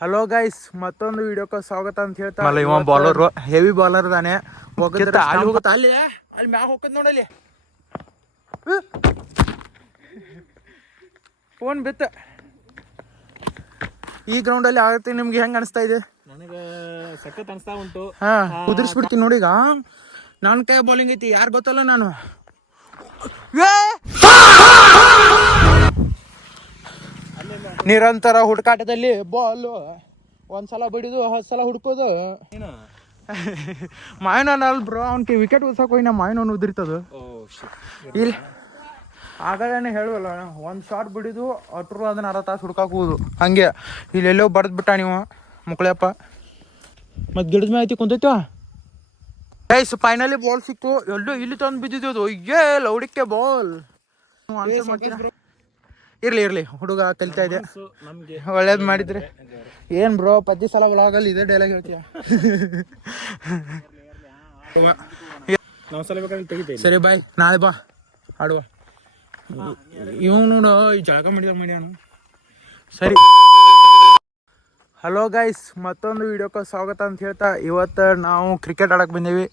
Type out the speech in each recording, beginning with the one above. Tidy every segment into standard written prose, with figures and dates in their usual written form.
Hello guys, ಮತ್ತೊಂದು ವಿಡಿಯೋಕ್ಕೆ ಸ್ವಾಗತ ಅಂತ ಹೇಳ್ತಾ ಇವ ಬಾಲರ್ ಹೆವಿ ಬಾಲರ್ ತಾನೆ. ಅಲ್ಲಿ ಹೋಗುತ್ತ ಅಲ್ಲಿ ಮ್ಯಾಗ ಹೋಗದ್ ನೋಡಲ್ಲಿ ಫೋನ್ ಬಿತ್ತ. ಈ ಗ್ರೌಂಡ್ ಅಲ್ಲಿ ಆಗುತ್ತೆ. ನಿಮ್ಗೆ ಹೆಂಗ್ ಅನಿಸ್ತಾ ಇದೆ? ನನಗೆ ಸಖತ್ ಅನಿಸ್ತಾ ಉಂಟು. ಕುದಿರ್ಸ್ಬಿಡ್ತೀನಿ ನೋಡಿ. ಈಗ ನನ್ನ ಕೈ ಬೌಲಿಂಗ್ ಐತಿ, ಯಾರು ಗೊತ್ತಲ್ಲ. ನಾನು ನಿರಂತರ ಹುಡುಕಾಟದಲ್ಲಿ ಬಾಲ್ ಒಂದ್ಸಲ ಬಿಡಿದು 10 ಸಲ ಹುಡ್ಕೋದು. ಮಾಯನೋನ್ ಅಲ್ ಬ್ರೋ, ಅವ್ನಿಗೆ ವಿಕೆಟ್ ಉಳ್ಸಕ್ ಹೋಗಿ ನಾ ಮಾಯನೋನ್ ಉದ್ರಿತದ ಇಲ್ಲ. ಆಗಲೇನೆ ಹೇಳುವಲ್ಲ, ಒಂದು ಶಾಟ್ ಬಿಡಿದು ಅಟ್ರು ಅದನ್ನ ಅರ್ಧ ತಾಸು ಹುಡ್ಕಾಕೋದು. ಹಂಗೆ ಇಲ್ಲೆಲ್ಲೋ ಬರೆದು ಬಿಟ್ಟ ನೀವು ಮುಕ್ಳಪ್ಪ. ಮತ್ತು ಗಿಡದ ಮೇಲೆ ಐತಿ ಕುಂತೈತ. ಗೈಸ್ ಫೈನಲಿ ಬಾಲ್ ಸಿಕ್ತು. ಎಲ್ಲೋ ಇಲ್ಲಿ ತಂದು ಬಿದ್ದಿದ್ದು. ಅಯ್ಯೇ ಲೌಡಿಕ್ಕೆ ಬಾಲ್. ಇರ್ಲಿ ಹುಡುಗ ಕಲಿತಾ ಇದೆ, ಒಳ್ಳೇದು ಮಾಡಿದ್ರೆ. ಏನ್ ಬ್ರೋ ಪ್ರತಿ ಸಲ ವ್ಲಾಗಲ್ಲಿ ಇದೇ ಡೈಲಾಗ್ ಹೇಳ್ತೀಯ? ಸರಿ ಬಾಯ್, ನಾಳೆ ಬಾ ಆಡುವ. ಇವ್ ನೋಡು ಈ ಜಾಗ ಮಾಡ್ಯಾನ. ಸರಿ, ಹಲೋ ಗೈಸ್, ಮತ್ತೊಂದು ವಿಡಿಯೋಕ್ಕೆ ಸ್ವಾಗತ ಅಂತ ಹೇಳ್ತಾ ಇವತ್ತು ನಾವು ಕ್ರಿಕೆಟ್ ಆಡಕ್ಕೆ ಬಂದೀವಿ.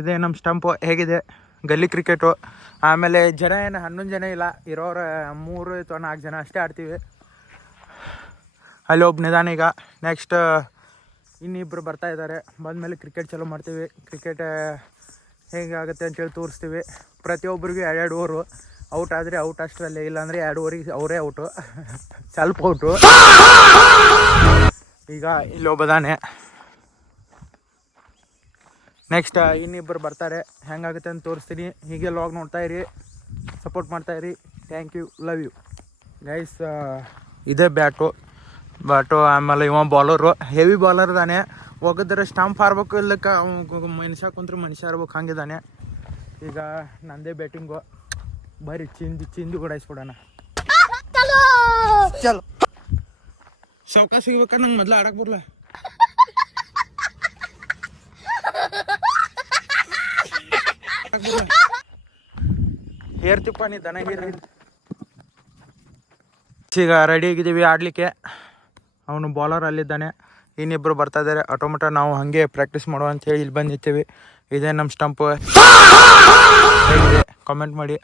ಇದೇ ನಮ್ಮ ಸ್ಟಂಪು. ಹೇಗಿದೆ ಗಲ್ಲಿ ಕ್ರಿಕೆಟು. ಆಮೇಲೆ ಜನ ಏನು 11 ಜನ ಇಲ್ಲ, ಇರೋರು 3 ಅಥವಾ 4 ಜನ ಅಷ್ಟೇ ಆಡ್ತೀವಿ. ಅಲ್ಲಿ ಒಬ್ಬ ನಿಧಾನ. ಈಗ ನೆಕ್ಸ್ಟ್ ಇನ್ನಿಬ್ಬರು ಬರ್ತಾ ಇದ್ದಾರೆ. ಬಂದಮೇಲೆ ಕ್ರಿಕೆಟ್ ಚಾಲೂ ಮಾಡ್ತೀವಿ. ಕ್ರಿಕೆಟ್ ಹೇಗಾಗುತ್ತೆ ಅಂತೇಳಿ ತೋರಿಸ್ತೀವಿ. ಪ್ರತಿಯೊಬ್ಬರಿಗೂ 2 ಓವರು. ಔಟ್ ಆದರೆ ಔಟ್ ಅಷ್ಟರಲ್ಲೇ, ಇಲ್ಲಾಂದರೆ 2 ಓವರಿಗೆ ಅವರೇ ಔಟು, ಸ್ವಲ್ಪ ಔಟು. ಈಗ ಇಲ್ಲೊಬ್ಬದಾನೆ. ನೆಕ್ಸ್ಟ್ ಇನ್ನಿಬ್ಬರು ಬರ್ತಾರೆ. ಹೆಂಗಾಗುತ್ತೆ ಅಂತ ತೋರಿಸ್ತೀನಿ. ಹೀಗೆ ಲಾಗ್ ನೋಡ್ತಾ ಇರಿ, ಸಪೋರ್ಟ್ ಮಾಡ್ತಾಯಿರಿ. Thank you, love you guys. ಇದೇ ಬ್ಯಾಟು. ಆಮೇಲೆ ಇವ ಬಾಲರು, ಹೆವಿ ಬಾಲರ್ ತಾನೆ. ಒಗದ್ರೆ ಸ್ಟಂಪ್ ಹಾರ್ಬೇಕು, ಇಲ್ಲಕ್ಕೆ ಮನುಷ್ಯ ಕುಂತ್ರೆ ಮನುಷ್ಯ ಇರ್ಬೇಕು, ಹಂಗಿದ್ದಾನೆ. ಈಗ ನಂದೇ ಬ್ಯಾಟಿಂಗು. ಬರೀ ಚಿಂದಿ ಗುಡಾಯಿಸ್ಬಿಡೋಣ. ಚಲೋ ಸಾವ್ಕಾಶ ಸಿಗ್ಬೇಕಾದ್ರೆ ನಂಗೆ ಮೊದಲು ಆಡಕ್ಕೆ ಬರಲ್ಲ. ಹೇರ್ತಿಪ್ಪ ನೀ ದನ ಹೇರಿ. ಈಗ ರೆಡಿ ಆಗಿದ್ದೀವಿ ಆಡಲಿಕ್ಕೆ. ಅವನು ಬಾಲರ್ ಅಲ್ಲಿದ್ದಾನೆ, ಇನ್ನಿಬ್ಬರು ಬರ್ತಾ ಇದ್ದಾರೆ. ಆಟೋಮೆಟ ನಾವು ಹಾಗೆ ಪ್ರಾಕ್ಟೀಸ್ ಮಾಡುವ ಅಂಥೇಳಿ ಇಲ್ಲಿ ಬಂದು ನಿಂತೀವಿ. ಇದೇ ನಮ್ಮ ಸ್ಟಂಪು. ಹೇಗಿದೆ ಕಾಮೆಂಟ್ ಮಾಡಿ.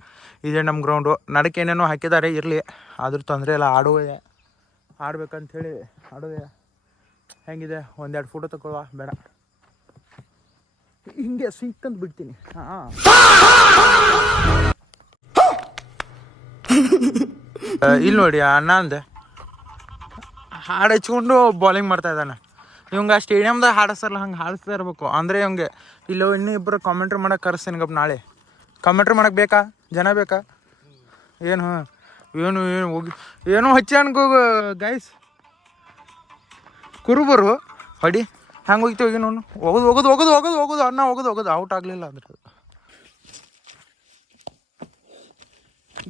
ಇದೇ ನಮ್ಮ ಗ್ರೌಂಡು. ನಡಕ್ಕೆ ಏನೇನೋ ಹಾಕಿದ್ದಾರೆ, ಇರಲಿ, ಆದರೂ ತೊಂದರೆ ಇಲ್ಲ. ಆಡ್ಬೇಕಂಥೇಳಿ ಆಡೋದೆ. ಹೆಂಗಿದೆ? 1-2 ಫೋಟೋ ತಗೊಳ್ಳುವ ಬೇಡ, ಹಿಂಗೆ ಸಿಂಕಂತ ಬಿಡ್ತೀನಿ. ಇಲ್ಲಿ ನೋಡಿ ಅಣ್ಣ ಅಂದೆ ಹಾಡು ಹಚ್ಕೊಂಡು ಬೌಲಿಂಗ್ ಮಾಡ್ತಾ ಇದ್ದಾನೆ. ಇವಂಗೆ ಸ್ಟೇಡಿಯಮ್ದಾಗ ಹಾಡಿಸ್ತಾರಲ್ಲ, ಹಂಗೆ ಹಾಡಿಸ್ತಾ ಇರಬೇಕು. ಅಂದರೆ ಇವಂಗೆ ಇಲ್ಲೋ ಇನ್ನೂ ಇಬ್ಬರು ಕಾಮೆಂಟ್ರಿ ಮಾಡೋಕೆ ಕರೆಸ್ತೀನಿ ಗಪ್ಪ. ನಾಳೆ ಕಾಮೆಂಟ್ರಿ ಮಾಡೋಕೆ ಬೇಕಾ ಜನ ಬೇಕಾ? ಏನು ಹೋಗಿ ಏನೋ ಹಚ್ಚಿ ಅನ್ಕೋ ಗೈಸ್. ಕುರುಬರು ಹೊಡಿ ಹಂಗೆ ಹೋಗ್ತೀವಿ. ಹೋಗಿ ನೋಡು, ಹೋಗೋದು ಅನ್ನ ಹೋಗೋದು ಔಟ್ ಆಗಲಿಲ್ಲ ಅಂದ್ರೆ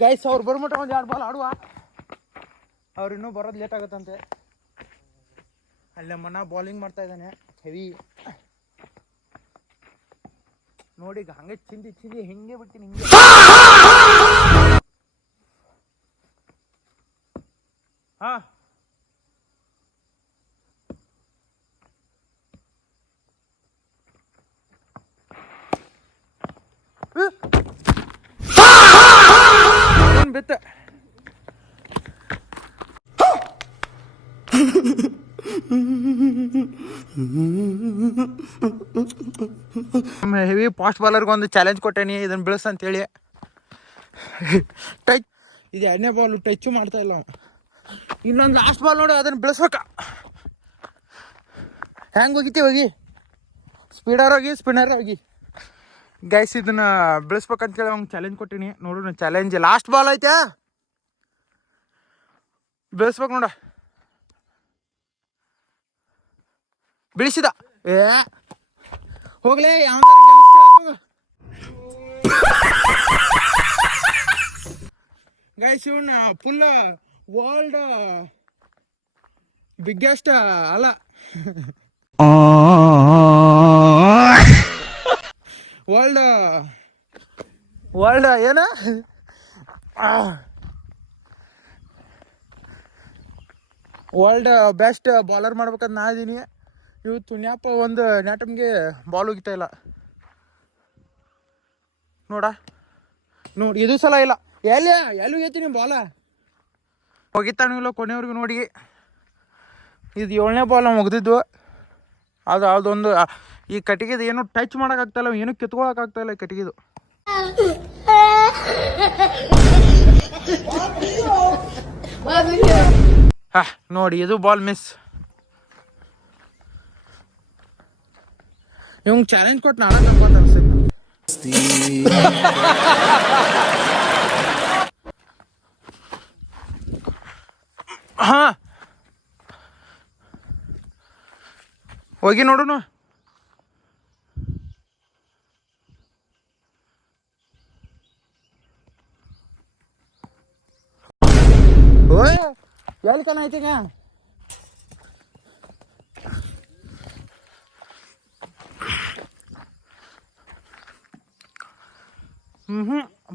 ಗೈಸ್. ಅವ್ರು ಬರ್ಮಟ ಒಂದು 2 ಬಾಲ್ ಆಡುವ. ಅವ್ರು ಇನ್ನೂ ಬರೋದು ಲೇಟ್ ಆಗುತ್ತಂತೆ. ಅಲ್ಲೇ ಮನ ಬೌಲಿಂಗ್ ಮಾಡ್ತಾ ಇದ್ದಾನೆ ಹೆವಿ ನೋಡಿ. ಈಗ ಹಂಗೆ ಚಿಂದಿ ಹಿಂಗೆ ಬಿಡ್ತೀನಿ, ಹಿಂಗೆ. ಹಾಂ ಬಿತ್ತ. ಹೆವಿ ಫಾಸ್ಟ್ ಬಾಲರ್ಗೆ ಒಂದು ಚಾಲೆಂಜ್ ಕೊಟ್ಟೇನಿ, ಇದನ್ನು ಬೀಳಿಸ್ ಅಂತೇಳಿ. ಟಚ್ ಇದು 2ನೇ ಬಾಲ್, ಟಚ್ಚು ಮಾಡ್ತಾ ಇಲ್ಲ. ಇನ್ನೊಂದು ಲಾಸ್ಟ್ ಬಾಲ್ ನೋಡಿ, ಅದನ್ನು ಬೀಳಿಸ್ಬೇಕ. ಹೆಂಗೆ ಹೋಗಿ ಸ್ಪಿನ್ನರ್ ಹೋಗಿ ಗೈಸ್. ಇದನ್ನು ಬೀಳಿಸ್ಬೇಕಂತೇಳಿ ಅವ್ನು ಚಾಲೆಂಜ್ ಕೊಟ್ಟೀನಿ. ನೋಡು ಚಾಲೆಂಜ್. ಲಾಸ್ಟ್ ಬಾಲ್ ಐತೆ, ಬೀಳಿಸ್ಬೇಕು ನೋಡ. ಬೀಳಿಸಿದ. ಹೋಗ್ಲೇ ಗೈಸ್. ಇವನ್ನ ಫುಲ್ ವರ್ಲ್ಡ್ ಬಿಗ್ಗೆಸ್ಟ್ ಅಲ್ಲ, ವರ್ಲ್ಡ್ ಏನ ವರ್ಲ್ಡ್ ಬೆಸ್ಟ್ ಬಾಲರ್ ಮಾಡ್ಬೇಕಂತ ನಾ ಇದೀನಿ. ಇವು ತುಣ್ಯಪ್ಪ ಒಂದು ನೆಟಮ್ಗೆ ಬಾಲ್ ಹೋಗಿತಾ ಇಲ್ಲ ನೋಡ. ನೋಡಿ ಇದು ಸಲ ಇಲ್ಲ. ಎಲ್ಲಿ ಹೋಗೈತಿ ನಿಮ್ಮ ಬಾಲ ಹೋಗಿತ್ತಾನು ಇಲ್ಲ ಕೊನೆಯವ್ರಿಗೂ ನೋಡಿ. ಇದು 7ನೇ ಬಾಲ್ ಮುಗ್ದಿದ್ದು. ಅದು ಅದೊಂದು ಈ ಕಟ್ಟಿಗೆದು ಏನು ಟಚ್ ಮಾಡೋಕ್ಕಾಗ್ತಾಯಿಲ್ಲ, ಏನು ಕಿತ್ಕೊಳಕ್ಕಾಗ್ತಾಯಿಲ್ಲ ಈ ಕಟ್ಟಿಗೆದು. ನೋಡಿ ಇದು ಬಾಲ್ ಮಿಸ್. ಇವಂಗೆ ಚಾಲೆಂಜ್ ಕೊಟ್ಟು ನಾಳೆ ತಗೊಂತ ಅನ್ಸುತ್ತೆ. ಹಾ ಹೋಗಿ ನೋಡುನು. ಓಯ್ ಎಲ್ಲಿ ಕನ ಐತಿಗ?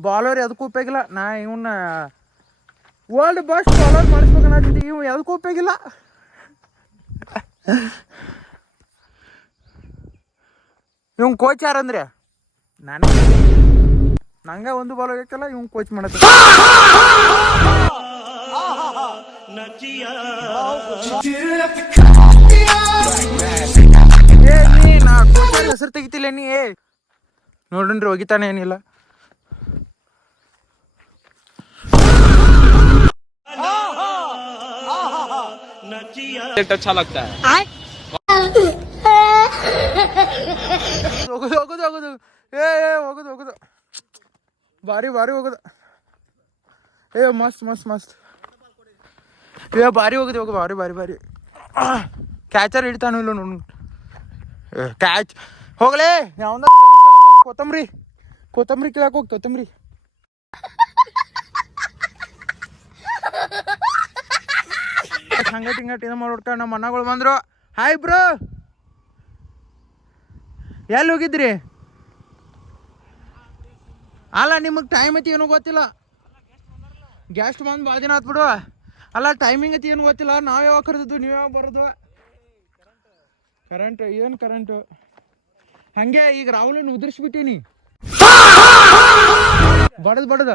ಬಾಲರ್ ಎದಕ್ಕೂ ಉಪಯೋಗಿಲ್ಲ. ನಾ ಇವನ್ನ ವರ್ಲ್ಡ್ ಬೆಸ್ಟ್ ಬಾಲರ್ ಮಾಡಿಸ್ಬೇಕನ್ನತ್ತಿದ್ದೆ, ಇವ್ ಎದಕ್ಕೂ ಉಪಯೋಗಿಲ್ಲ. ಇವ್ ಕೋಚ್ ಯಾರಂದ್ರೆ ನಾನೇ. ನಂಗೆ ಒಂದು ಬಾಲ್ ಹೋಗಕ್ಕಲ್ಲ, ಇವ್ ಕೋಚ್ ಮಾಡತ್ತ. ನಾ ಕೋಚ್ ಹೆಸರು ತೆಗಿತಿಲ್ಲ ನೀ. ನೋಡ್ರಿ ಹೋಗಿತಾನೆ ಏನಿಲ್ಲ. अच्छा लगता है. ಹೋಗುದು ಏ ಹೋಗುದು ಭಾರಿ ಹೋಗುದು. ಏ ಮಸ್ತ್ ಏ ಭಾರಿ ಹೋಗುದು ಭಾರಿ ಕ್ಯಾಚರ್ ಹಿಡಿತಾನು ಇಲ್ಲ ನೋಡು. ಕ್ಯಾಚ್ ಹೋಗ್ಲೇ. ಯಾವ್ದ ಕೊತ್ತಂಬರಿ ಕೇಳಕ್ ಹೋಗಿ ಕೊತ್ತಂಬರಿ. ಹಂಗಟ್ ಇದು ಮಾಡ್ಬಿಡ್ಕ. ನಮ್ಮ ಅಣ್ಣಗಳು ಬಂದ್ರು. ಹಾಯ್ ಬ್ರೋ, ಎಲ್ಲಿ ಹೋಗಿದ್ರಿ? ಅಲ್ಲ ನಿಮಗೆ ಟೈಮ್ ಐತಿ ಏನೂ ಗೊತ್ತಿಲ್ಲ. ಗೆಸ್ಟ್ ಬಂದು ಭಾಳ ದಿನ ಆತ್ಬಿಡು. ಅಲ್ಲ ಟೈಮಿಂಗ್ ಐತಿ ಏನು ಗೊತ್ತಿಲ್ಲ. ನಾವು ಯಾವಾಗ ಕರೆದಿದ್ದು, ನೀವು ಯಾವಾಗ ಬರೋದು? ಕರೆಂಟು ಹಂಗೆ ಈಗ ರಾಹುಲನ್ನು ಉದುರಿಸ್ಬಿಟ್ಟೀನಿ. ಬಡದ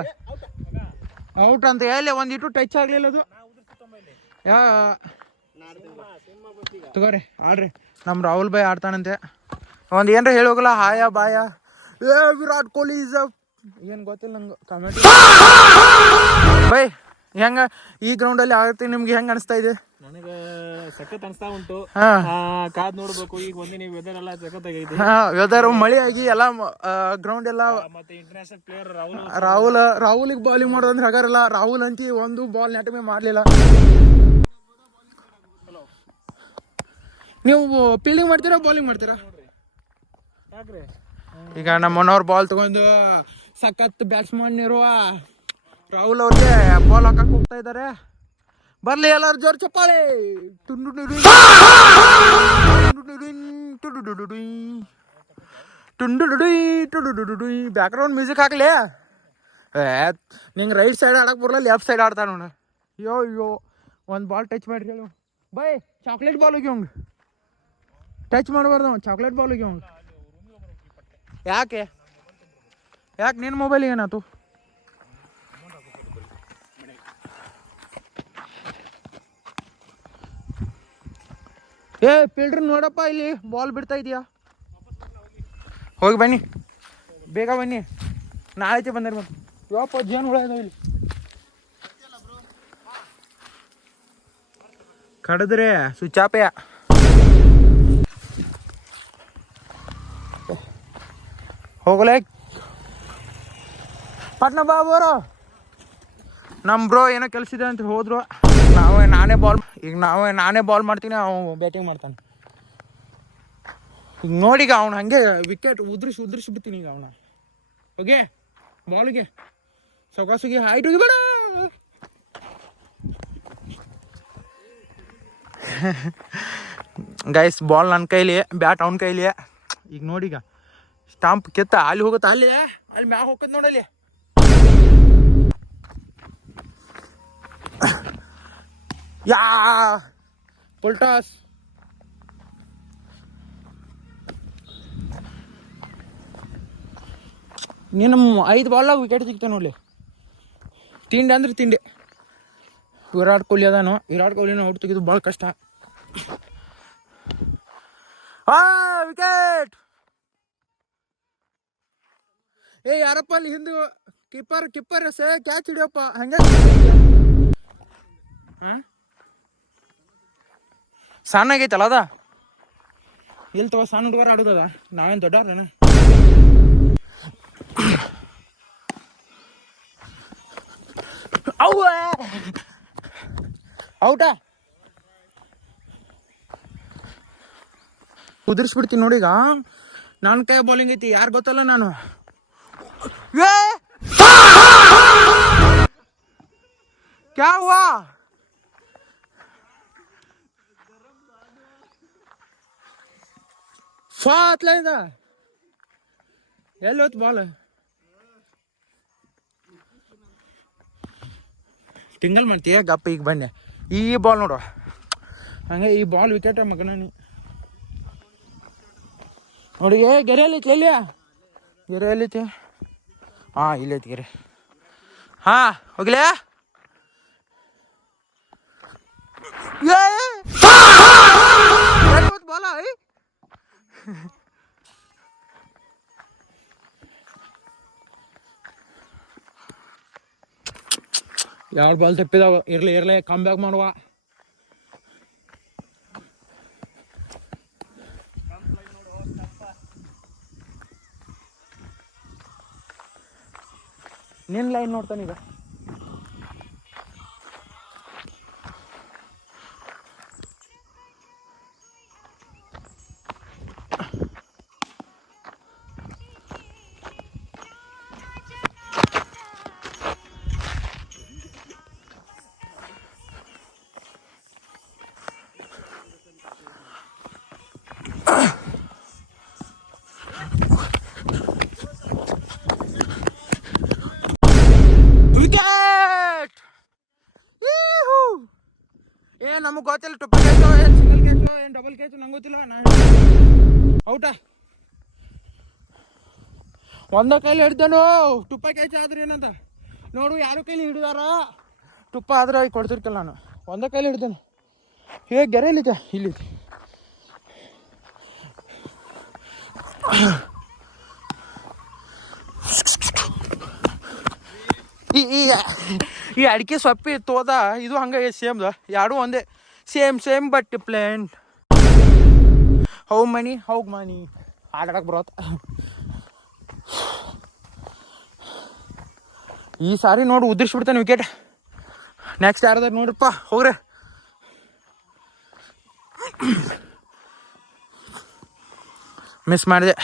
ಔಟ್ ಅಂತ ಎಲ್ಲಿ ಒಂದಿಟ್ಟು ಟಚ್ ಆಗ್ಲಿಲ್ಲ ಅದು. ತಗೋರಿ ಆಡ್ರಿ. ನಮ್ಮ ರಾಹುಲ್ ಭಾಯ್ ಆಡ್ತಾನಂತೆ. ಒಂದು ಏನ್ರ ಹೇಳಿ ಹೋಗಲ್ಲ. ಹಾಯ ಬಾಯ ಏ ವಿರಾಟ್ ಕೊಹ್ಲಿ ಈಸ್ ಏನು ಗೊತ್ತಿಲ್ಲ ನಂಗೆ. ಕಮೆಂಟ್ ಬೈ ಹೆಂಗ ಈ ಗ್ರೌಂಡಲ್ಲಿ ಆಗುತ್ತೆ ನಿಮ್ಗೆ ಹೆಂಗೆ ಅನಿಸ್ತಾ ಇದೆ? ನನಗೆ ಸಖತ್ ಅನಿಸ್ತಾ ಉಂಟು. ಕಾದ್ ನೋಡ್ಬೇಕು. ಈಗ ಒಂದಿನ ವೆದರ್ ಎಲ್ಲ ಸಖತ್ ಆಗೈತಿ. ವೆದರ್ ಮಳೆ ಆಗಿ ಎಲ್ಲ ಗ್ರೌಂಡ್ ಎಲ್ಲ. ಮತ್ತೆ ಇಂಟರ್ನ್ಯಾಷನಲ್ ಪ್ಲೇಯರ್ ರಾಹುಲ್ಗೆ ಬೌಲಿಂಗ್ ಮಾಡೋದಂದ್ರೆ ಹಗಾರಲ್ಲ. ರಾಹುಲ್ ಅಂತಿ ಒಂದು ಬಾಲ್ ನೆಟ್ ಮೇಲೆ ಮಾಡಲಿಲ್ಲ. ನೀವು ಫೀಲ್ಡಿಂಗ್ ಮಾಡ್ತೀರಾ ಬೌಲಿಂಗ್ ಮಾಡ್ತೀರಾ? ಈಗ ನಮ್ಮ ಮನೋರ್ ಬಾಲ್ ತಗೊಂಡು ಸಖತ್ ಬ್ಯಾಟ್ಸ್ಮನ್ ಇರುವ ರಾಹುಲ್ ಅವ್ರಿಗೆ ಬಾಲ್ ಹಾಕಕ್ಕೆ ಹೋಗ್ತಾ ಇದ್ದಾರೆ. ಬರ್ಲಿ ಎಲ್ಲರೂ ಜೋರ್ ಚಪ್ಪಾಳೆ. ಬ್ಯಾಕ್ಗ್ರೌಂಡ್ ಮ್ಯೂಸಿಕ್ ಹಾಕ್ಲಿ. ನಿಂಗೆ ರೈಟ್ ಸೈಡ್ ಆಡಕ್ಕೆ ಬರಲ್ಲ, ಲೆಫ್ಟ್ ಸೈಡ್ ಆಡ್ತಾನ ನೋಡ. ಅಯ್ಯೋ ಒಂದು ಬಾಲ್ ಟಚ್ ಮಾಡ್ರಿ ಹೇಳು ಬೈ. ಚಾಕ್ಲೇಟ್ ಬಾಲ್ ಹೋಗಿ ಅವಂಗೆ ಟಚ್ ಮಾಡಬಾರ್ದು. ಚಾಕ್ಲೇಟ್ ಬಾಲ್ ಹೋಗಿ ಅವಂಗೆ. ಯಾಕೆ ನಿನ್ನ ಮೊಬೈಲ್ ಏನಾಯ್ತು? ಏ ಫೀಲ್ಡ್ರ್ ನೋಡಪ್ಪ, ಇಲ್ಲಿ ಬಾಲ್ ಬಿಡ್ತಾ ಇದೆಯಾ? ಹೋಗಿ ಬನ್ನಿ, ಬೇಗ ಬನ್ನಿ. ನಾಳೆ ಬಂದರೆ ಬಂದು ಯಪ್ಪ ಜೇನು ಹುಳ ಇದಾವೆ ಇಲ್ಲಿ. ಕಡಿದ್ರೆ ಸುಚಾಪೆಯ. ಹೋಗಲೇ ಪಟ್ನ ಬಾಬೋರು. ನಮ್ಮ ಬ್ರೋ ಏನೋ ಕೆಲಸ ಇದೆ ಅಂತ ಹೋದ್ರು. ನಾನೇ ಬಾಲ್ ಮಾಡ್ತೀನಿ, ಅವನು ಬ್ಯಾಟಿಂಗ್ ಮಾಡ್ತಾನೆ. ಈಗ ನೋಡಿಗ ಅವ್ನು ಹಂಗೆ ವಿಕೆಟ್ ಉದ್ರಿಸಿ ಬಿಡ್ತೀನಿ ಈಗ ಅವನ. ಓಕೆ ಬಾಲ್ಗೆ ಸೊಗಾಸಿಗೆ ಹೈಟ್ ಹೋಗಿ ಬೇಡ. ಗೈಸ್ ಬಾಲ್ ನನ್ನ ಕೈಲಿ, ಬ್ಯಾಟ್ ಅವನ ಕೈಲಿ. ಈಗ ನೋಡಿಗ ಸ್ಟಾಂಪ್ ಕೆತ್ತ ಅಲ್ಲಿ ಹೋಗುತ್ತಾ, ಅಲ್ಲಿ ಮ್ಯಾಗ ಹೋಗತ್ ನೋಡಲ್ಲಿ. ಯಾ ಫುಲ್ ಟಾಸ್. ನೀನು 5 ಬಾಲ್ನಾಗ ವಿಕೆಟ್ ಸಿಗ್ತಾನೆ ನೋಡ್ಲಿ. ತಿಂಡಿ ಅಂದ್ರೆ ತಿಂಡಿ. ವಿರಾಟ್ ಕೊಹ್ಲಿ ಅದಾನು. ವಿರಾಟ್ ಕೊಹ್ಲಿನ ಔಟ್ ತೆಗೆದು ಭಾಳ ಕಷ್ಟ. ವಿಕೆಟ್. ಯಾರಪ್ಪ ಅಲ್ಲಿ ಹಿಂದೆ ಕೀಪರ್ ಕ್ಯಾಚ್ ಹಿಡಿಯಪ್ಪ. ಹಂಗೆ ಸಣ್ಣ ಆಗೈತಲ್ಲ ಅದ. ಎಲ್ಲಿ ತಗೋ, ಸಣ್ಣ ಹುಡುಗರು ಆಡೋದದ, ನಾವೇನು ದೊಡ್ಡವ್ರನ. ಔಟಾ ಕುದಿರ್ಸ್ಬಿಡ್ತೀನಿ ನೋಡಿ. ಈಗ ನನ್ನ ಕೈ ಬೌಲಿಂಗ್ ಐತಿ, ಯಾರು ಗೊತ್ತಲ್ಲ ನಾನು. ಕ್ಯಾ ಹುವಾ? ಫಾತ್ಲ ಇದ ಎಲ್ಲಿ ಹೋಯ್ತು ಬಾಲ್? ಟಿಂಗಲ್ ಮಾಡ್ತೀಯ ಗಪ್ಪ. ಈಗ ಬನ್ನಿ ಈ ಬಾಲ್ ನೋಡು, ಹಂಗೆ ಈ ಬಾಲ್ ವಿಕೆಟ್ ಮಗನ ನೀ ನೋಡಿ. ಗೆರೆ ಎಲ್ಲೈತಿ, ಎಲ್ಲಿಯ ಗೆರೆ ಎಲ್ಲೈತಿ? ಇಲ್ಲೈತಿ ಗೆರೆ. ಹೋಗ್ಲೇ. ಬಾಲ 2 ಬಾಲ್ ತಪ್ಪಿದಾವ. ಇರ್ಲಿ ಕಮ್ ಬ್ಯಾಕ್ ಮಾಡುವ. ನಿನ್ನ ಲೈನ್ ನೋಡ್ತಾನೀಗ. ವಿಕೆಟ್. ನಮಗೆ ಗೊತ್ತಿಲ್ಲ ಟುಪ್ಪ ಕ್ಯಾಚು, ಏನು ಸಿಂಗಲ್ ಕ್ಯಾಚು, ಏನು ಡಬಲ್ ಕ್ಯಾಚು ನಂಗೆ ಗೊತ್ತಿಲ್ಲ. ಔಟಾ ಒಂದ ಕೈಲಿ ಹಿಡ್ದಾನು. ಟುಪ್ಪ ಕ್ಯಾಚ್ ಆದ್ರೆ ಏನಂತ ನೋಡು. ಯಾರು ಕೈಲಿ ಹಿಡಿದಾರ ಟುಪ್ಪ ಆದ್ರೆ ಕೊಡ್ತಿರ್ಕಲ್ಲ. ನಾನು ಒಂದ ಕೈಲಿ ಹಿಡ್ದಾನು. ಗೆರೆ ಇಲ್ಲಿದೆ, ಇಲ್ಲಿದೆ. ಈ ಅಡಿಕೆ ಸೊಪ್ಪಿ ತೋದ ಇದು ಹಂಗೆ ಸೇಮ್ದ. ಎರಡು ಒಂದೇ, ಸೇಮ್ ಬಟ್ ಪ್ಲಾಂಟ್. ಹೌ ಮನಿ ಆಡಾಡಕ್ಕೆ ಬರತ್ತ. ಈ ಸಾರಿ ನೋಡಿ ಉದ್ರಿಸ್ಬಿಡ್ತಾನೆ ವಿಕೆಟ್. ನೆಕ್ಸ್ಟ್ ಯಾರ್ದಾರ ನೋಡ್ರಪ್ಪ, ಹೋಗ್ರಿ. ಮಿಸ್ ಮಾಡಿದೆ.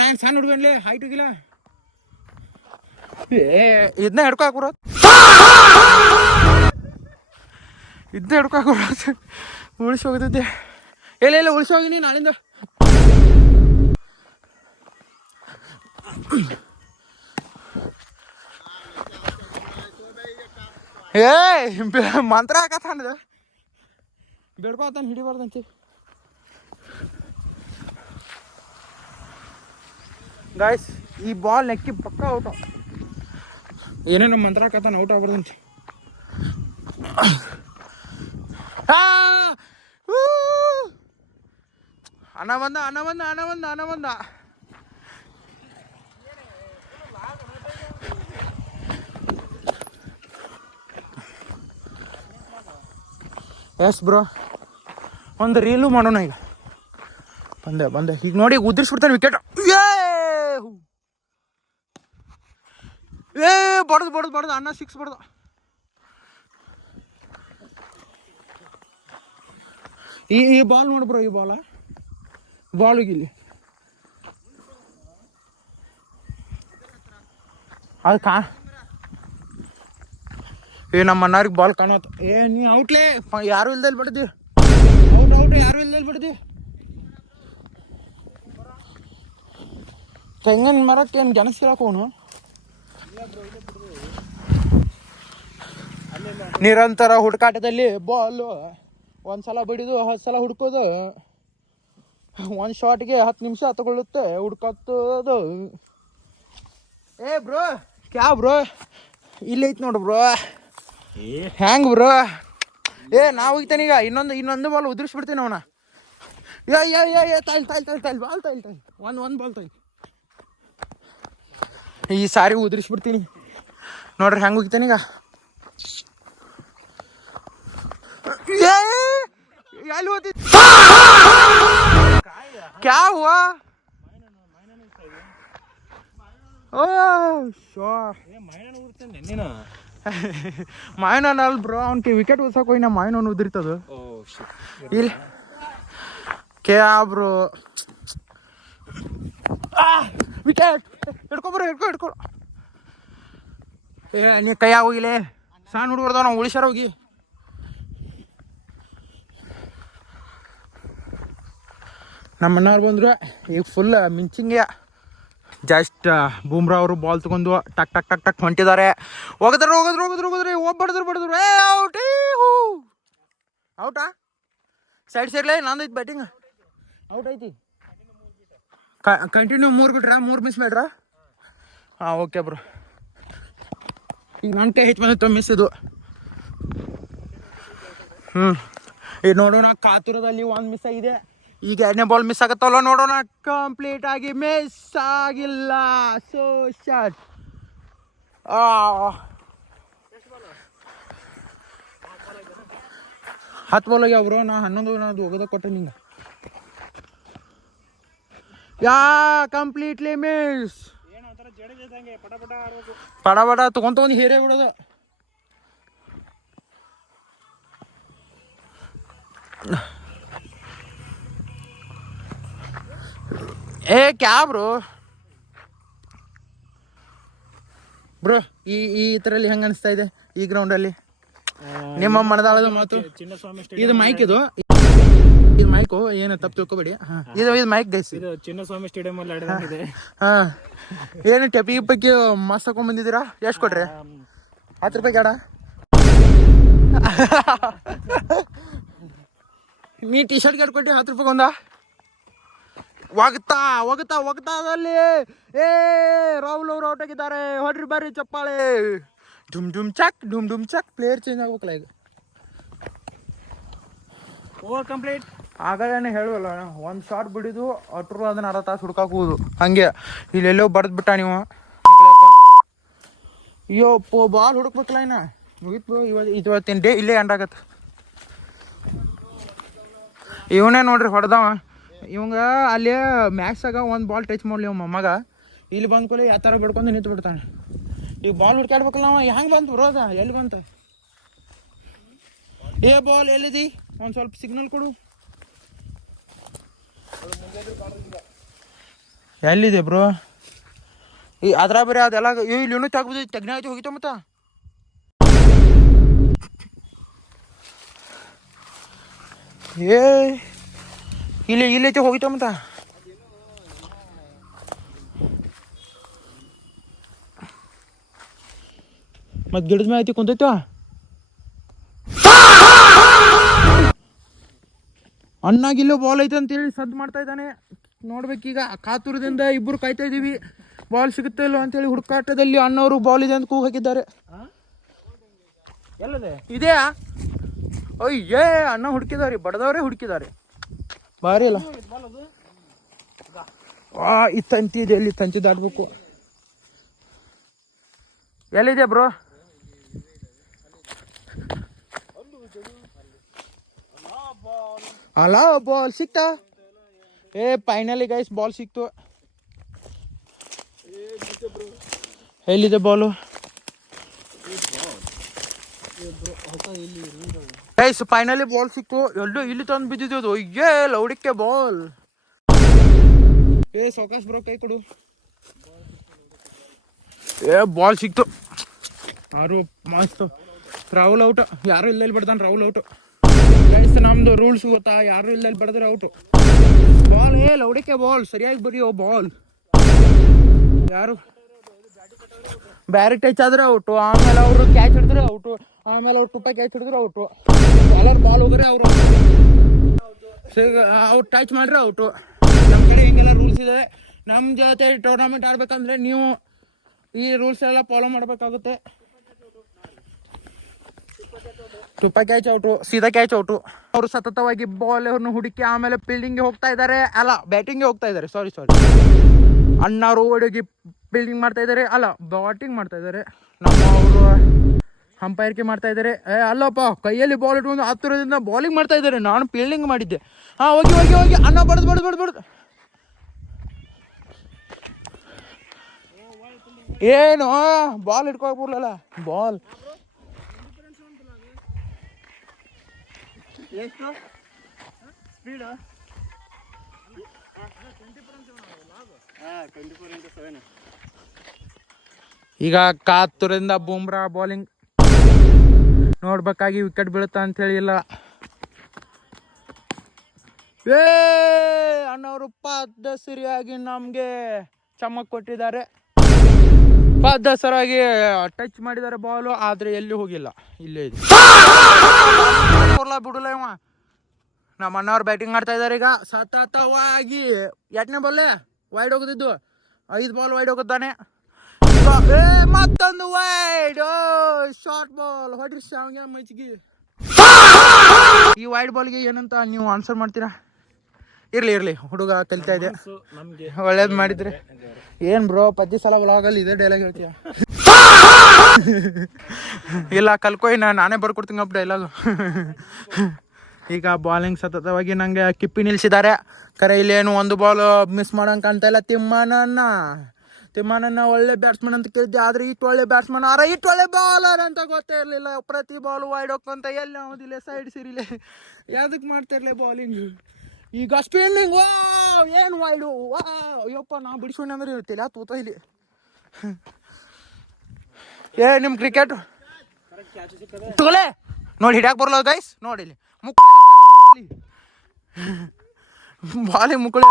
ನಾನು ಸಣ್ಣ ಹುಡುಗನ್ಲಿ, ಹೈಟ್ ಹೋಗಿಲ್ಲ. ಇದನ್ನ ಹಿಡ್ಕೊಬರತ್, ಉಳಿಸಿ ಹೋಗ್ತೈತಿ. ಇಲ್ಲ ಉಳಿಸಿ ಹೋಗಿನಿ ನಾಳಿಂದ. ಮಂತ್ರ ಹಾಕತ್ತಾನ, ಬೇಡ್ಕೊತಾನ ಹಿಡಿಬಾರ್ದಂತೆ. ಗಾಯ್ಸ್, ಈ ಬಾಲ್ ನೆಕ್ಕಿ ಪಕ್ಕ ಔಟ್. ಏನೇನೋ ಮಂತ್ರ ಹಾಕತ್ತಾನ, ಔಟ್ ಆಗ್ಬಾರ್ದಂತೆ. ಅಣ್ಣ ಬಂದ. ಎಸ್ ಬ್ರೋ, ಒಂದು ರೀಲು ಮಾಡೋಣ ಈಗ. ಬಂದೆ ಈಗ ನೋಡಿ, ಉದ್ರಿಸ್ಬಿಡ್ತಾನೆ ವಿಕೆಟ್. ಬಡ್ದು ಅಣ್ಣ 6 ಬಡ್ದು. ಈ ಬಾಲ್ ನೋಡಿ ಬ್ರೋ, ಈ ಬಾಲಿಗಿಲ್ಲಿ ಅದು ನಮ್ಮ ಅಣ್ಣಾರಿಗೆ ಬಾಲ್ ಕಾಣತ್. ನೀ ಔಟ್ಲೇ, ಯಾರು ಇಲ್ದಲ್ಲಿ ಬಿಡ್ದಿ. ಔಟ್ ಯಾರು ಇಲ್ದಲ್ಲಿ ಬಿಡ್ದಿ. ತೆಂಗಿನ ಮರಕ್ಕೆ ಏನು ಗೆಣಸಿರಾಕೋನು. ನಿರಂತರ ಹುಡುಕಾಟದಲ್ಲಿ ಬಾಲು ಒಂದ್ಸಲ ಬಡಿದು 10 ಸಲ ಹುಡ್ಕೋದು, ಒಂದು ಶಾಟ್ಗೆ 10 ನಿಮಿಷ ತಗೊಳ್ಳುತ್ತೆ ಹುಡ್ಕೋದು. ಏ ಬ್ರೋ ಕ್ಯಾ ಬ್ರೋ, ಇಲ್ಲಿ ಐತಿ ನೋಡು ಬ್ರೋ. ಹ್ಯಾಂಗ್ ಬ್ರೋ? ನಾವು ಹೋಗ್ತಾನೀಗ ಇನ್ನೊಂದು ಬಾಲ್ ಉದುರಿಸ್ಬಿಡ್ತೀನಿ ಅವನ. ತಾಯಿಲ್ ಬಾಲ್ ತಾಯಿಲ್ ಒಂದು ಬಾಲ್ ತಾಯಿ. ಈ ಸಾರಿ ಉದುರಿಸ್ಬಿಡ್ತೀನಿ ನೋಡ್ರಿ ಹೆಂಗೆ ಹೋಗ್ತಾನೀಗ. ಎಲ್ಲಿ ಹೋತಿ? ಕ್ಯಾ ಹುವಾ? ಮಾಯನನ್ ಅಲ್ ಬ್ರೋ, ಅವ್ನಿಗೆ ವಿಕೆಟ್ ಉದ್ಸಕ್ ಹೋಗಿ ನಾ ಮಾಯನನ್ ಉದುರಿತದು ಇಲ್ಲ. ಕ್ಯಾ ಬ್ರೋ ವಿಕೆಟ್ ಹಿಡ್ಕೊಬ್ರು ಹಿಡ್ಕೊ. ನೀ ಕೈ ಆಗೋಗಿಲ್ಲ, ಸಣ್ಣ ಹುಡುಗರ್ದಾವ ನಾವು ಉಳಿಸ್ಯಾರ ಹೋಗಿ. ನಮ್ಮ ಅಣ್ಣವ್ರು ಬಂದ್ರು ಈಗ ಫುಲ್ ಮಿಂಚಿಂಗ್ಯ. ಜಸ್ಟ್ ಬೂಮ್ರಾ ಅವರು ಬಾಲ್ ತಗೊಂಡು ಟಕ್ ಟಕ್ ಟಕ್ ಟಕ್ ಹೊಂಟಿದ್ದಾರೆ. ಹೋಗದ್ರಿ ಬಡಿದ್ರು ಔಟಾ? ಸೈಡ್ಲೇ ನಂದೈತಿ ಬ್ಯಾಟಿಂಗ್, ಔಟ್ ಐತಿ. ಕಂಟಿನ್ಯೂ 3 ಬಿಟ್ರಾ? 3 ಮಿಸ್ ಮಾಡ್ರಾ? ಹಾಂ ಓಕೆ ಬ್ರೋ. ಈಗ ನನ್ನ ಕೈ ಹೆಚ್ಚು ಬಂದಿತ್ತು ಮಿಸ್ ಇದು. ಈಗ ನೋಡೋಣ, ಕಾತುರದಲ್ಲಿ 1 ಮಿಸ್ ಆಗಿದೆ. ಈಗ 2ನೇ ಬಾಲ್ ಮಿಸ್ ಆಗತ್ತಲ್ಲ, ನೋಡೋಣ. ಕಂಪ್ಲೀಟ್ ಆಗಿ ಮಿಸ್ ಆಗಿಲ್ಲ. So shot. 10 ಬಾಲ್ ಆಗ್ಯಾವ ಬ್ರೋ. ನಾ 11 ಹೋಗೋದ ಕೊಟ್ಟೆ ನಿಂಗೆ. Completely miss. ಪಡ ತಗೊಂಡು ಹೇರೇ ಬಿಡೋದು. ಕ್ಯಾ ಬ್ರೋ ಈ ಇದರಲ್ಲಿ ಹೆಂಗ ಅನಿಸ್ತಾ ಇದೆ ಈ ಗ್ರೌಂಡಲ್ಲಿ ನಿಮ್ಮ ಮನದಾಳದ ಮಾತು? ಇದು ಮೈಕ್, ಇದು ಮೈಕು, ಏನು ತಪ್ಪು ತಿಳ್ಕೊಬೇಡಿ. ಇದು ಮೈಕ್ ಗೈಸ್, ಇದು ಚಿನ್ನಸ್ವಾಮಿ ಸ್ಟೇಡಿಯಂ ಅಲ್ಲಿ ಆಡಿದೆ. ಏನು ಟೆಪಿ ಪೈಕಿ ಮಸ್ತ್ ಹಾಕೊಂಡ್ ಬಂದಿದ್ದೀರಾ? ಎಷ್ಟು ಕೊಟ್ರಿ? 10 ರೂಪಾಯಿ ಕ್ಯಾಡ? ನೀ ಟಿ ಶರ್ಟ್ ಕ್ಯಾಡ್ ಕೊಟ್ಟಿ 10 ರೂಪಾಯಿ ಒಂದ? ಒಗತಾದಲ್ಲಿ ರಾಹುಲ್ ಅವರು ಔಟ್ ಆಗಿದ್ದಾರೆ. ಹೊಡ್ರಿ ಬರ್ರಿ ಚಪ್ಪಾಳೆ. ಡುಮ್ ಚಕ್. ಪ್ಲೇಯರ್ ಚೇಂಜ್ ಆಗ್ಬೇಕಲ್ಲ ಈಗ. ಓವರ್ ಕಂಪ್ಲೀಟ್ ಆಗಲೇನೆ ಹೇಳುವಲ್ಲ, 1 ಶಾಟ್ ಬಿಡಿದು ಅಟ್ರು ಅದನ್ನ ಅರ್ಧ ತಾಸು ಹುಡ್ಕಾಕುವುದು. ಹಂಗೆ ಇಲ್ಲೆಲ್ಲೋ ಬರೆದ್ಬಿಟ್ಟ ನೀವು. ಅಯ್ಯೋ ಬಾಲ್ ಹುಡುಕ್ಬೇಕಲ್ಲ ಇನ್ನ ಮುಗಿತು. ಇವತ್ತಿನ ಡೇ ಇಲ್ಲೇ ಎಂಡ್ ಆಗತ್ತೆ. ಇವನೇ ನೋಡ್ರಿ ಹೊಡೆದವ. ಇವಂಗ ಅಲ್ಲಿ ಮ್ಯಾಕ್ಸಾಗ 1 ಬಾಲ್ ಟಚ್ ಮಾಡಲಿ ಅವ ಮಗ. ಇಲ್ಲಿ ಬಂದ್ಕೊಲಿ ಯಾವ ಥರ ಬಿಡ್ಕೊಂಡು ನಿಂತು ಬಿಡ್ತಾನೆ. ಈಗ ಬಾಲ್ ಹುಡ್ಕಾಡ್ಬೇಕಲ್ಲ ಅವ. ಹೆಂಗೆ ಬಂತು ಬರೋದ? ಎಲ್ಲಿ ಬಂತ? ಬಾಲ್ ಎಲ್ಲಿದಿ? ಒಂದು ಸ್ವಲ್ಪ ಸಿಗ್ನಲ್ ಕೊಡು. ಎಲ್ಲಿದೆ ಬ್ರೋ? ಅದ್ರ ಬರೀ ಅದೆಲ್ಲ ಇಲ್ಲಿ ಇನ್ನೂ ತೆಗ್ನ ಆಯ್ತು ಹೋಗಿತ್ತು. ಮತ್ತ ಇಲ್ಲೈತೆ ಹೋಗಿತ್ತ ಮತ್ತ. ಮತ್ ಗಿಡದ ಮೇಲೆ ಐತಿ ಕುಂತೈತ. ಅಣ್ಣಾಗಿಲ್ಲೋ ಬಾಲ್ ಐತೆ ಅಂತೇಳಿ ಸದ್ದು ಮಾಡ್ತಾ ಇದ್ದಾನೆ. ನೋಡ್ಬೇಕೀಗ. ಕಾತುರದಿಂದ ಇಬ್ಬರು ಕಾಯ್ತಾ ಇದೀವಿ, ಬಾಲ್ ಸಿಗುತ್ತೆ ಇಲ್ಲೋ ಅಂತೇಳಿ. ಹುಡುಕಾಟದಲ್ಲಿ ಅಣ್ಣವರು ಬಾಲ್ ಇದೆ ಅಂತ ಕೂಗ್ ಹಾಕಿದ್ದಾರೆ. ಇದೆಯಾ? ಅಯ್ಯೇ ಅಣ್ಣ ಹುಡುಕಿದಾರೆ, ಬಡದವರೇ ಹುಡುಕಿದ್ದಾರೆ. ಭಾರಿ ಅಲ್ಲ? ಈ ತಂತಿ ಇದೆ, ಎಲ್ಲಿ ತಂತಿ ದಾಟ್ಬೇಕು. ಎಲ್ಲಿದೆ ಬ್ರೋ? ಅಲ್ಲ ಬಾಲ್ ಸಿಕ್ತಾ? ಫೈನಲಿ ಗೈಸ್ ಬಾಲ್ ಸಿಕ್ತು. ಎಲ್ಲಿದೆ ಬಾಲು ಗೈಸ್? ಫೈನಲಿ ಬಾಲ್ ಸಿಕ್ತು. ಎಲ್ಲೋ ಇಲ್ಲಿ ತಂದು ಬಿದ್ದಿದ್ದು. ಲೌಡಿಕ್ಕೆ ಬಾಲ್. ಸೌಕಾಶ್ ಬ್ರೋ ಕೈ ಕೊಡು. ಬಾಲ್ ಸಿಕ್ತು. ಯಾರು ಮಸ್ತ್. ರಾಹುಲ್ ಔಟ್. ಯಾರು ಇಲ್ಲಲ್ಲಿ ಬಿಡ್ತಾನೆ ರಾಹುಲ್ ಔಟ್. ಗೈಸ್ ನಮ್ದು ರೂಲ್ಸ್ ಗೊತ್ತಾ? ಯಾರು ಇಲ್ಲಲ್ಲಿ ಬಡಿದ್ರೆ ಔಟು. ಬಾಲ್ ಲೌಡಿಕೆ ಬಾಲ್. ಸರಿಯಾಗಿ ಬರೀ ಬಾಲ್. ಯಾರು ಬ್ಯಾರಿ ಟಚ್ ಆದ್ರೆ ಔಟು. ಆಮೇಲೆ ಅವರು ಕ್ಯಾಚ್ ಹಿಡಿದ್ರೆ ಔಟು. ಆಮೇಲೆ ಅವ್ರು ಟುಪ್ಪ ಕ್ಯಾಚ್ ಹಿಡಿದ್ರೆ ಔಟು. ಬಾಲರ್ ಬಾಲ್ ಹೋಗ್ರೆ ಅವರು ಅವ್ರು ಟಚ್ ಮಾಡ್ರೆ ಔಟು. ನಮ್ಮ ಕಡೆ ಹಿಂಗೆಲ್ಲ ರೂಲ್ಸ್ ಇದೆ. ನಮ್ಮ ಜೊತೆ ಟೂರ್ನಮೆಂಟ್ ಆಡ್ಬೇಕಂದ್ರೆ ನೀವು ಈ ರೂಲ್ಸ್ ಎಲ್ಲ ಫಾಲೋ ಮಾಡಬೇಕಾಗುತ್ತೆ. ಟುಪ್ಪ ಕ್ಯಾಚ್ ಔಟು, ಸೀದಾ ಕ್ಯಾಚ್ ಔಟು. ಅವರು ಸತತವಾಗಿ ಬಾಲ್ ಅವ್ರನ್ನ ಹುಡುಕಿ ಆಮೇಲೆ ಫೀಲ್ಡಿಂಗ್ಗೆ ಹೋಗ್ತಾ ಇದ್ದಾರೆ, ಅಲ್ಲ ಬ್ಯಾಟಿಂಗ್ಗೆ ಹೋಗ್ತಾ ಇದ್ದಾರೆ. ಸಾರಿ ಅಣ್ಣವರು ಓಡೋಗಿ ಫೀಲ್ಡಿಂಗ್ ಮಾಡ್ತಾ ಇದ್ದಾರೆ, ಅಲ್ಲ ಬ್ಯಾಟಿಂಗ್ ಮಾಡ್ತಾ ಇದ್ದಾರೆ. ನಮ್ಮ ಅವರು ಅಂಪೈರ್ಗೆ ಮಾಡ್ತಾ ಇದ್ದಾರೆ. ಅಲ್ಲಪ್ಪ ಕೈಯಲ್ಲಿ ಬಾಲ್ ಇಟ್ಕೊಂಡು ಹತ್ತಿರದಿಂದ ಬಾಲಿಂಗ್ ಮಾಡ್ತಾ ಇದ್ದಾರೆ. ನಾನು ಫೀಲ್ಡಿಂಗ್ ಮಾಡಿದ್ದೆ. ಹೋಗಿ ಅಣ್ಣ ಬಡ್ದು ಏನು ಬಾಲ್ ಇಟ್ಕೋಗ್ಬಿಡ್ಲಲ್ಲ. ಬಾಲ್ ಎಷ್ಟು ಸ್ಪೀಡ್? 24x7. ಈಗ ಕಾತುರಿಂದ ಬೂಮ್ರಾ ಬಾಲಿಂಗ್ ನೋಡ್ಬೇಕಾಗಿ ವಿಕೆಟ್ ಬೀಳುತ್ತಾ ಅಂತೇಳಿ ಇಲ್ಲ. ಅಣ್ಣವರು ಪದ್ಧಸರಿಯಾಗಿ ನಮಗೆ ಚಮಕ್ ಕೊಟ್ಟಿದ್ದಾರೆ. ಪದ್ಧಸರಾಗಿ ಟಚ್ ಮಾಡಿದ್ದಾರೆ ಬಾಲು, ಆದರೆ ಎಲ್ಲಿ ಹೋಗಿಲ್ಲ, ಇಲ್ಲೇ ಇದೆ. ಬಿಡಲ್ಲ ಇವ. ನಮ್ಮ ಅಣ್ಣವ್ರು ಬ್ಯಾಟಿಂಗ್ ಮಾಡ್ತಾ ಇದ್ದಾರೆ. ಈಗ ಸತತವಾಗಿ 8ನೇ ಬಾಲ್ ವೈಡ್ ಹೋಗುದಿದ್ದು, 5 ಬಾಲ್ ವೈಡ್ ಹೋಗುತ್ತಾನೆ. ಮತ್ತೊಂದು ವೈಡ್ ಶಾರ್ಟ್ ಬಾಲ್ ಹೊಡ್ರಿ ಶಾವ್ಗೆ ಮೈಚಿಗೆ. ಈ ವೈಡ್ ಬಾಲ್ಗೆ ಏನಂತ ನೀವು ಆನ್ಸರ್ ಮಾಡ್ತೀರಾ? ಇರ್ಲಿ ಹುಡುಗ ಕಲಿತಾ ಇದೆ, ಒಳ್ಳೇದ್ ಮಾಡಿದ್ರೆ. ಏನ್ ಬ್ರೋ ಪ್ರತಿ ಸಲ ವ್ಲಾಗಲ್ಲಿ ಇದೇ ಡೈಲಾಗ್ ಹೇಳ್ತೀಯ? ಇಲ್ಲ ಕಲ್ಕೊ, ನಾನೇ ಬರ್ಕೊಡ್ತೀನಿ ಅಪ್ ಡೈಲಾಗು. ಈಗ ಬಾಲಿಂಗ್ ಸತತವಾಗಿ ನಂಗೆ ಕಿಪ್ಪಿ ನಿಲ್ಸಿದ್ದಾರೆ. ಕರೆ ಇಲ್ಲೇನು ಒಂದು ಬಾಲ್ ಮಿಸ್ ಮಾಡೋಂಗೆ ಕಾಣ್ತಾ ಇಲ್ಲ. ತಿಮ್ಮನನ್ನ ಒಳ್ಳೆ ಬ್ಯಾಟ್ಸ್ಮನ್ ಅಂತ ಕೇಳಿದ್ದೆ, ಆದ್ರೆ ಇಟ್ಟು ಒಳ್ಳೆ ಬ್ಯಾಟ್ಸ್ಮನ್ ಇಟ್ಟು ಒಳ್ಳೆ ಬಾಲರ್ ಅಂತ ಗೊತ್ತೇ ಇರಲಿಲ್ಲ. ಪ್ರತಿ ಬಾಲ್ ವೈಡ್ ಹೋಗ್ಕೊಂತ ಎಲ್ಲಿ ಯಾವುದಿಲ್ಲ, ಸೈಡ್ ಸಿರಿಲೆ ಯಾವ್ದಕ್ಕೆ ಮಾಡ್ತಾ ಇರಲಿ ಬಾಲಿಂಗ್. ಈಗ ಸ್ಪಿನ್ನಿಂಗ್ ಏನು ವೈಡು ಅಯ್ಯಪ್ಪ, ನಾ ಬಿಡಿಸ್ಕೊಂಡೆ ಅಂದ್ರೆ ಇರ್ತಿಲ್ಲ ತೂತ ಇಲ್ಲಿ. ನಿಮ್ಮ ಕ್ರಿಕೆಟ್ ತಗೊಲೆ ನೋಡಿ, ಹಿಡಿಯಾಕೆ ಬರಲ್ಲ ಗೈಸ್. ನೋಡಿ ಇಲ್ಲಿ ಬಾಲಿ ಮುಕ್ಕಳಿ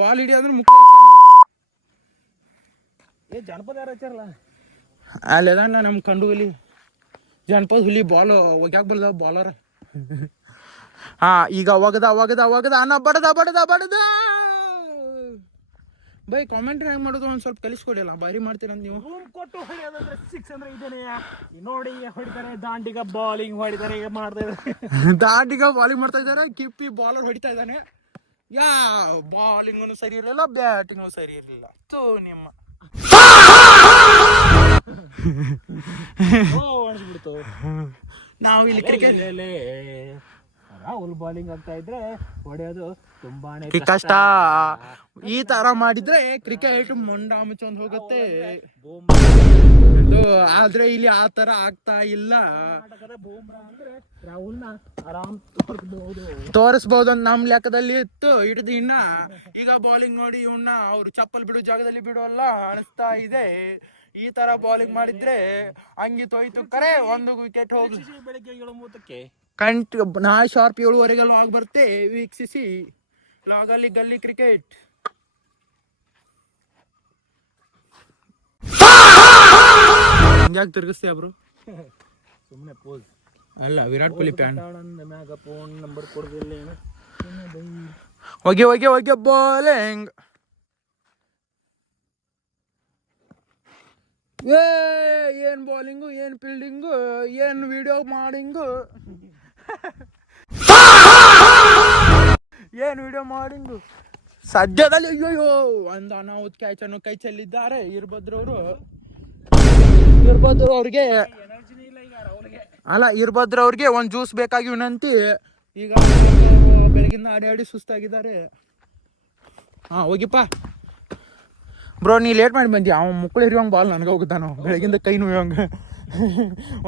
ಬಾಲ್ ಹಿಡಿಯೋದ್ರೆ ಮುಕ್ಕಳಿ. ಜನಪದ ಯಾರು ಹಚ್ಚಾರಲ್ಲ ಅಲ್ಲೇದಾನ ನಮ್ಮ ಕಂಡುಗಲಿ ಜನಪದ ಹುಲಿ ಬಾಲ್ ಒಗ್ಯಾಕ ಬಲ್ದ ಬಾಲರ್. ಈಗ ಒಗದ ಅನ್ನ ಬಡದ ಬೈ. ಕಾಮೆಂಟ್ ಹೆಂಗ್ ಮಾಡೋದು ಒಂದ್ ಸ್ವಲ್ಪ ಕಲಿಸ್ಕೊಡಿಲ್ಲ, ಬಾರಿ ಮಾಡ್ತೀರಂತ ನೀವು. ರೂಮ್ ಕೊಟ್ಟು ಹೊಡೆಯೋದಂದ್ರೆ 6 ಅಂದ್ರೆ ಇದೇನೆ ನೋಡಿ. ಹೊಡಿತಾರೆ ದಾಂಡಿಗ ಬಾಲಿಂಗ್ ಹೊಡಿತಾರೆ, ಈಗ ಮಾಡ್ತಾ ಇದ್ದಾರೆ. ದಾಂಡಿಗ ಬಾಲಿಂಗ್ ಮಾಡ್ತಾ ಇದ್ದಾರೆ, ಕಿಪ್ಪಿ ಬಾಲರ್ ಹೊಡಿತಾ ಇದ್ದಾನೆ. ಬಾಲಿಂಗ್ ಸರಿ ಇರಲಿಲ್ಲ, ಬ್ಯಾಟಿಂಗ್ ಸರಿ ಇರಲಿಲ್ಲ. ನಿಮ್ಮ ಅನ್ಸ್ಬಿಡ್ತು. ನಾವು ಇಲ್ಲಿ ಕ್ರಿಕೆಟ್ ರಾಹುಲ್ ಬಾಲಿಂಗ್ ಆಗ್ತಾ ಇದ್ರೆ ಹೊಡೆಯೋದು ತುಂಬಾನೇ ಕಷ್ಟ. ಈ ತರ ಮಾಡಿದ್ರೆ ಕ್ರಿಕೆಟ್ ಮೊಂಡ ಮುಚ್ಚೊಂದು ಹೋಗುತ್ತೆ. ಆದ್ರೆ ಇಲ್ಲಿ ಆ ತರ ಆಗ್ತಾ ಇಲ್ಲ. ರಾಹುಲ್ನ ಆರಾಮ್ ತೋರಿಸಬಹುದು ಅಂತ ನಮ್ ಲೆಕ್ಕದಲ್ಲಿ ಇತ್ತು. ಹಿಡಿದು ಇನ್ನ ಈಗ ಬಾಲಿಂಗ್ ನೋಡಿ ಇವನ್ನ ಅವ್ರು ಚಪ್ಪಲ್ ಬಿಡೋ ಜಾಗದಲ್ಲಿ ಬಿಡೋಲ್ಲ ಅನಿಸ್ತಾ ಇದೆ. ಈ ತರ ಬಾಲಿಂಗ್ ಮಾಡಿದ್ರೆ ಹಂಗಿ ತೊಯ್ತು ಕರೆ ಒಂದು ವಿಕೆಟ್ ಹೋಗಿ. ಬೆಳಿಗ್ಗೆ 7:30 ನಾ ಶಾರ್ಪ್ 7:15 ಲಾಗ್ ಬರುತ್ತೆ. ವೀಕ್ಷಿಸಿ ಲಾಗಲ್ಲಿ ಗಲ್ಲಿ ಕ್ರಿಕೆಟ್. ಹಂಗ್ಯಾಕೆ ತಿರ್ಗಿಸ್ತೀಯ ಬ್ರೋ? ಸುಮ್ಮನೆ ಪೋಸ್ ಅಲ್ಲ, ವಿರಾಟ್ ಕೊಹ್ಲಿ ಫ್ಯಾನ್. ಮ್ಯಾಗ ಫೋನ್ ನಂಬರ್ ಕೊಡೋದಿಲ್ಲ. ಹೋಗಿ ಬಾಲಿಂಗ್. ಏನ್ ಬಾಲಿಂಗು, ಏನ್ ಫೀಲ್ಡಿಂಗು, ಏನ್ ವಿಡಿಯೋ ಮಾಡಿಂಗು, ಏನ್ ವಿಡಿಯೋ ಮಾಡಿಂಗು. ಸದ್ಯದಲ್ಲಿ ಅಯ್ಯೋ ಒಂದು ಅನಾಹುತ ಕ್ಯಾಚ್ ಅನ್ನು ಕೈ ಚೆಲ್ಲಿದ್ದಾರೆ ಇರ್ಬದ್ರು ಅವ್ರಿಗೆ. ಅಲ್ಲ, ಇರ್ಬದ್ರು ಅವ್ರಿಗೆ ಒಂದು ಜ್ಯೂಸ್ ಬೇಕಾಗಿ ವಿನಂತಿ. ಈಗ ಬೆಳಗಿಂದ ಆಡಿ ಸುಸ್ತಾಗಿದ್ದಾರೆ. ಹೋಗಿಪ್ಪ ಬ್ರೋ, ನೀ ಲೇಟ್ ಮಾಡಿ ಬಂದಿ. ಅವ್ನು ಮುಕ್ಕಳು ಹಿರಿಯೋಂಗೆ ಬಾಲ್ ನನಗೆ ಹೋಗುತ್ತಾನ. ಬೆಳಗಿಂದ ಕೈ ನೋಯೋಂಗೆ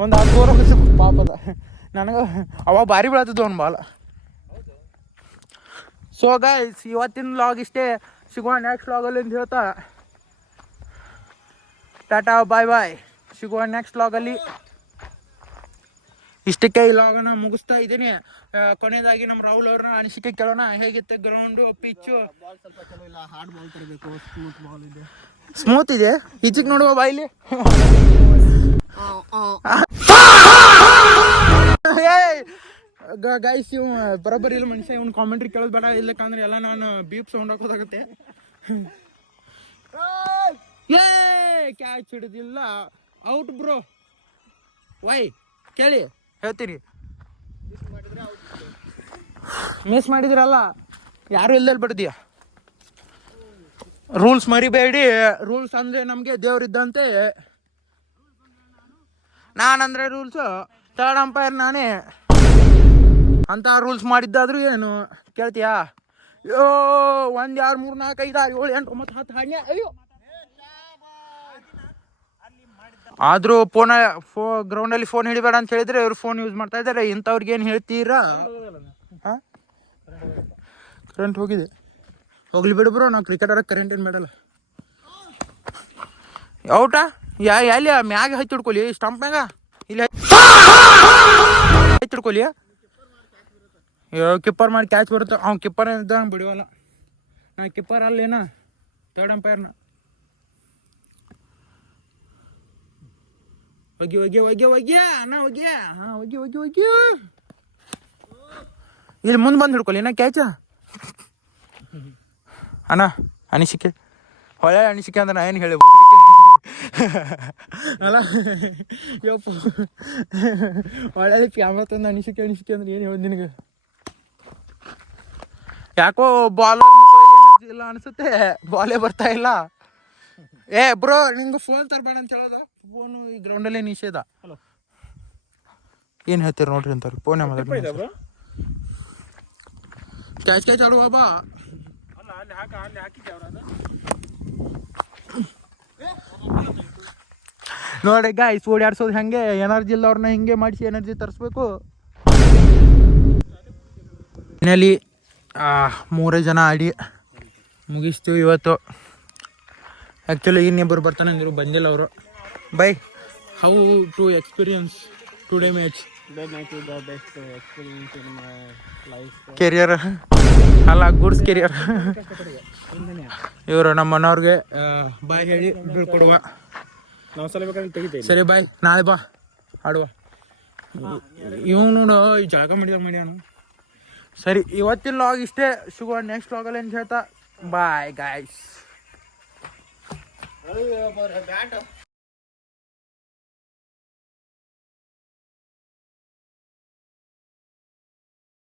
ಒಂದು 6 ಓವರ್ ಹೋಗಿದ್ದು ಪಾಪದ ನನಗೆ. ಅವಾಗ ಭಾರಿ ಬೀಳತ್ತಿದ್ದು ಅವ್ನು ಬಾಲ್. ಸೊ ಗೈಸ್, ಇವತ್ತಿನ ಲಾಗ್ ಇಷ್ಟೇ. ಸಿಗುವ ನೆಕ್ಸ್ಟ್ ಲಾಗಲ್ಲಿ ಅಂತ ಹೇಳ್ತಾ ಟಾಟಾ ಬಾಯ್. ಸಿಗುವ ನೆಕ್ಸ್ಟ್ ಲಾಗಲ್ಲಿ. ಇಷ್ಟಕ್ಕೆ ಈ ಲಾಗನ್ನ ಮುಗಿಸ್ತಾ ಇದ್ದೀನಿ. ಕೊನೆಯದಾಗಿ ನಮ್ಮ ರಾಹುಲ್ ಅವ್ರನ್ನ ಅನಿಸಿಕೆ ಕೇಳೋಣ. ಹೇಗಿತ್ತು ಗ್ರೌಂಡು, ಪಿಚ್ಚು? ಬಾಲ್ ಸ್ವಲ್ಪ ಚಲೋ ಇಲ್ಲ, ಹಾರ್ಡ್ ಬಾಲ್ ತರಬೇಕು. ಸ್ಮೂತ್ ಬಾಲ್ ಇದೆ. ಸ್ಮೂತ್ ಇದೆ, ಈಚೆಗೆ ನೋಡುವ ಬಾಯಿಲಿ. ಗೈಸ್ ಇವ್ ಬರೋಬ್ಬರಿ ಇಲ್ಲ ಮನುಷ್ಯ ಇವ್ನು ಕಾಮೆಂಟ್ರಿ ಕೇಳೋದು ಬೇಡ ಇಲ್ಲಕ್ಕಂದ್ರೆ ಎಲ್ಲ ನಾನು ಬೀಪ್ ಸೌಂಡ್ ಹಾಕೋದಾಗತ್ತೆ ಏ ಕ್ಯಾಚ್ ಹಿಡಿದಿಲ್ಲ ಔಟ್ ಬ್ರೋ ವೈ ಕೇಳಿ ಹೇಳ್ತೀನಿ ಮಿಸ್ ಮಾಡಿದ್ರಲ್ಲ ಯಾರು ಇಲ್ದಲ್ಲಿ ಬಿಡ್ತೀಯ ರೂಲ್ಸ್ ಮರಿಬೇಡಿ ರೂಲ್ಸ್ ಅಂದ್ರೆ ನಮಗೆ ದೇವ್ರಿದ್ದಂತೆ ನಾನಂದ್ರೆ ರೂಲ್ಸು ಥರ್ಡ್ ಅಂಪೈರ್ ನಾನೇ ಅಂತ ರೂಲ್ಸ್ ಮಾಡಿದ್ದಾದ್ರೂ ಏನು ಕೇಳ್ತೀಯಾ ಅಯ್ಯೋ 1 2 3 4 5 6 7 8 9 10 ಹಣ್ಣೆ ಅಯ್ಯೋ ಆದರೂ ಗ್ರೌಂಡಲ್ಲಿ ಫೋನ್ ಹಿಡಿಬೇಡ ಅಂತ ಹೇಳಿದ್ರೆ ಇವ್ರು ಫೋನ್ ಯೂಸ್ ಮಾಡ್ತಾ ಇದ್ದಾರೆ ಇಂಥವ್ರಿಗೆ ಏನು ಹೇಳ್ತೀರಾ ಹಾಂ ಕರೆಂಟ್ ಹೋಗಿದೆ ಹೋಗ್ಲಿ ಬಿಡು ಬ್ರೋ ನಾವು ಕ್ರಿಕೆಟರ್ ಕರೆಂಟ್ ಏನು ಬೇಡಲ್ಲ ಔಟಾ ಎಲ್ಲಿ ಮ್ಯಾಗ ಹಚ್ಚಿಡ್ಕೊಲಿ ಸ್ಟಂಪ್ ಮ್ಯಾಗ ಇಲ್ಲ ಹಚ್ಚಿಡ್ಕೊಲಿ ಕಿಪ್ಪರ್ ಮಾಡಿ ಕ್ಯಾಚ್ ಬರುತ್ತೆ ಅವ್ನು ಕಿಪ್ಪರ್ ಇದ್ದ ಬಿಡುವಲ್ಲ ನಾ ಕಿಪ್ಪರ್ ಅಲ್ಲೇನ ಥರ್ಡ್ ಅಂಪೈರ್ನ ಒಗಿ ಒಗಿ ಒಗಿ ಒಗಿ ಅಣ್ಣ ಒಗಿ ಹಾಂ ಒಗಿ ಒಗಿ ಒಗಿ ಇಲ್ಲಿ ಮುಂದೆ ಬಂದು ಹಿಡ್ಕೊಲಿ ನಾ ಕ್ಯಾಚ ಅಣ್ಣ ಅನಿಸಿಕೆ ಹೊಳೆ ಅನಿಸಿಕೆ ಅಂದ್ರೆ ನಾ ಏನು ಹೇಳಿ ಅಲ್ಲ ಯಪ್ಪ ಹೊಳೆ ಕ್ಯಾಮ್ರಾ ತಂದು ಅನಿಸಿಕೆ ಅಂದ್ರೆ ಏನು ಹೇಳಿ ನಿನಗೆ ಯಾಕೋ ಬಾಲರ್ ಎನರ್ಜಿ ಇಲ್ಲ ಅನಿಸುತ್ತೆ ಬಾಲೇ ಬರ್ತಾ ಇಲ್ಲ ಏ ಬ್ರೋ ನಿಂಗೆ ಫೋನ್ ತರಬೇಡ ಅಂತ ಹೇಳೋದು ಫೋನು ಈ ಗ್ರೌಂಡಲ್ಲೇ ನಿಷೇಧ ಏನು ಹೇಳ್ತೀರಿ ನೋಡ್ರಿ ಅಂತಾರೆ ಫೋನೇ ಮಾತಾಡ್ರಿ ಕ್ಯಾಚ್ ಆಡುವ ಬಾ ನೋಡಿ ಗಾಯ್ಸ್ ಓಡಾಡ್ಸೋದು ಹೆಂಗೆ ಎನರ್ಜಿ ಇಲ್ಲವ್ರನ್ನ ಹಿಂಗೆ ಮಾಡಿಸಿ ಎನರ್ಜಿ ತರಿಸ್ಬೇಕು ಮನೇಲಿ 3 ಜನ ಆಡಿ ಮುಗಿಸ್ತೀವಿ ಇವತ್ತು ಆ್ಯಕ್ಚುಲಿ ಇನ್ನಿಬ್ಬರು ಬರ್ತಾನೆ ಅಂದರು ಬಂದಿಲ್ಲ ಅವರು by how to experience today match carrier ಅಲ್ಲ ಗುಡ್ಸ್ ಕೆರಿಯರ್ ಇವರು ನಮ್ಮ ಮನವ್ರಿಗೆ ಬಾಯ್ ಹೇಳಿ ಬೀಳ್ಕೊಡುವ ಸರಿ ಬಾಯ್ ನಾಳೆ ಬಾ ಆಡುವ ಇವನು ಜಳಕ ಮಾಡ್ಯಾನ ಸರಿ ಇವತ್ತಿನ ಲಾಗ್ ಇಷ್ಟೇ ಸಿಗುವ ನೆಕ್ಸ್ಟ್ ಲಾಗಲ್ಲಿ ಅಂತ ಹೇಳ್ತಾ ಬಾಯ್ ಗಾಯ್ಸ್